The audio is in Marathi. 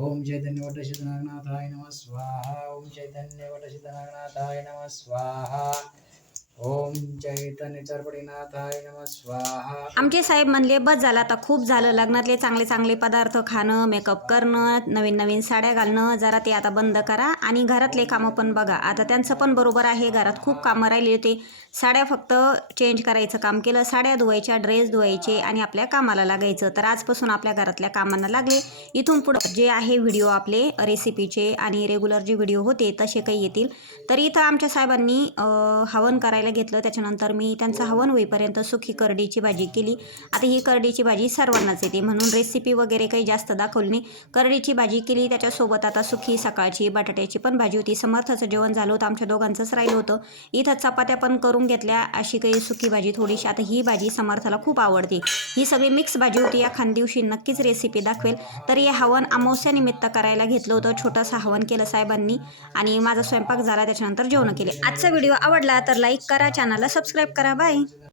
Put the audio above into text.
ओम चैतन्य वट सिद्धनागनाथाय नमः स्वाहा। ओम चैतन्य वट सिद्धनागनाथाय नमः स्वाहा। ओम चैतन्य चरपडीनाथाय नमः स्वाहा। आमचे साहेब म्हणले बस झालं आता, खूप झालं लग्नातले चांगले चांगले पदार्थ खाणं, मेकअप करणं, नवीन नवीन साड्या घालणं, जरा ते आता बंद करा आणि घरातले कामं पण बघा. आता त्यांचं पण बरोबर आहे, घरात खूप कामं राहिली होती. साड्या फक्त चेंज करायचं काम केलं, साड्या धुवायच्या, ड्रेस धुवायचे आणि आपल्या कामाला लागायचं. तर आजपासून आपल्या घरातल्या कामांना लागले. इथून पुढं जे आहे व्हिडिओ आपले रेसिपीचे आणि रेग्युलर जे व्हिडिओ होते तसे काही येतील. तर इथं आमच्या साहेबांनी हवन करायला घेतलं. त्याच्यानंतर मी त्यांचं हवन होईपर्यंत सुकी करडीची भाजी केली. आता ही करडीची भाजी सर्वांनाच येते म्हणून रेसिपी वगैरे काही जास्त दाखवली नाही. करडीची भाजी केली, त्याच्यासोबत आता सुकी सकाळची बटाट्याची पण भाजी होती. समर्थाचं जेवण झालं होतं, आमच्या दोघांचंच राहिलं होतं. इथं चपात्या पण करून घेतल्या. अशी काही सुकी भाजी थोडीशी. आता ही भाजी समर्थाला खूप आवडते. ही सगळी मिक्स भाजी होती. एखाद दिवशी नक्कीच रेसिपी दाखवेल. तर हे हवन अमावस्यानिमित्त करायला घेतलं होतं. छोटंसं हवन केलं साहेबांनी आणि माझा स्वयंपाक झाला. त्याच्यानंतर जेवण केले. आजचा व्हिडिओ आवडला तर लाईक करा, चॅनलला सबस्क्राईब करा. बाय.